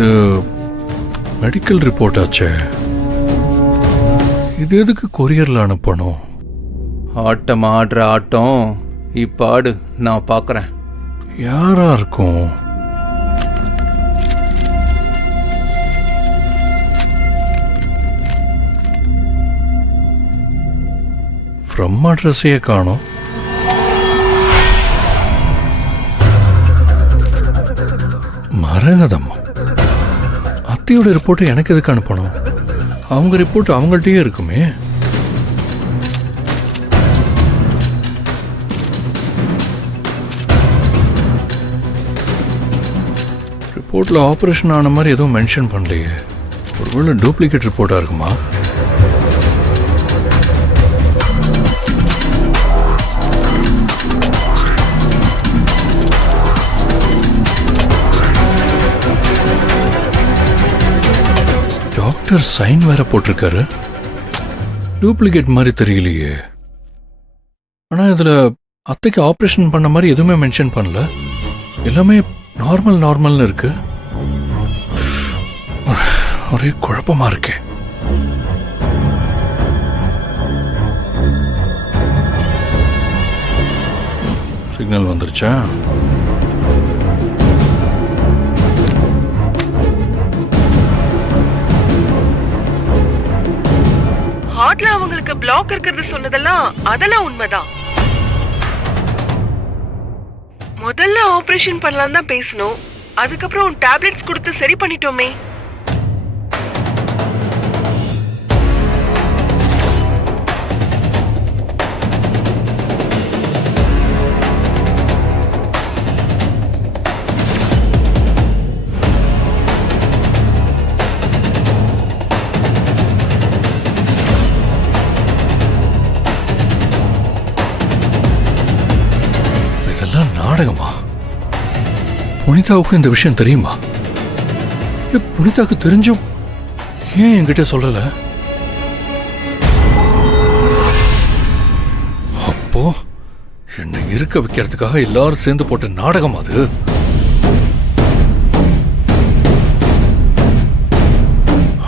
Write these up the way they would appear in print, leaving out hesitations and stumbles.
இது medical report ஆச்சே, இது எதுக்கு கொரியர்ல அனுப்பணும்? ஆட்டம் ஆடுற ஆட்டம் இப்போ ஆடு, நான் பார்க்குறேன். யாரா இருக்கும்? ஃப்ரம் அட்ரஸையே காணோம். மரகதம்மா அத்தையோட ரிப்போர்ட்டை எனக்கு எதுக்கு அனுப்பணும்? அவங்க ரிப்போர்ட் அவங்கள்ட்டயே இருக்குமே. ரிப்போர்ட்டில் ஆப்ரேஷன் ஆன மாதிரி எதுவும் மென்ஷன் பண்ணலையே. ஒருவேளை டூப்ளிகேட் ரிப்போர்ட்டாக இருக்குமா? டாக்டர் சைன் வேற போட்டிருக்காரு. டூப்ளிகேட் மாதிரி தெரியலையே. ஆனால் இதில் அத்தைக்கு ஆப்ரேஷன் பண்ண மாதிரி எதுவுமே மென்ஷன் பண்ணல. எல்லாமே நார்மல்னு இருக்கு. ஒரே குழப்பமா இருக்கே. சிக்னல் வந்துருச்சா? ஹார்ட்ல அவங்களுக்கு பிளாக் இருக்கிறது சொன்னதெல்லாம் அதெல்லாம் உண்மைதான். முதல்ல ஆபரேஷன் பண்ணலாம் தான் பேசணும். அதுக்கப்புறம் டேப்லெட்ஸ் கொடுத்து சரி பண்ணிட்டோமே. நாடகமா? புனிதாவுக்கு இந்த விஷயம் தெரியுமா? புனிதாவுக்கு தெரிஞ்சும் ஏன் என்கிட்ட சொல்லல? அப்போ என்னை இருக்க வைக்கிறதுக்காக எல்லாரும் சேர்ந்து போட்ட நாடகம் அது.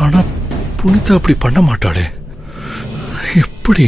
ஆனா புனிதா அப்படி பண்ண மாட்டாளே. எப்படி?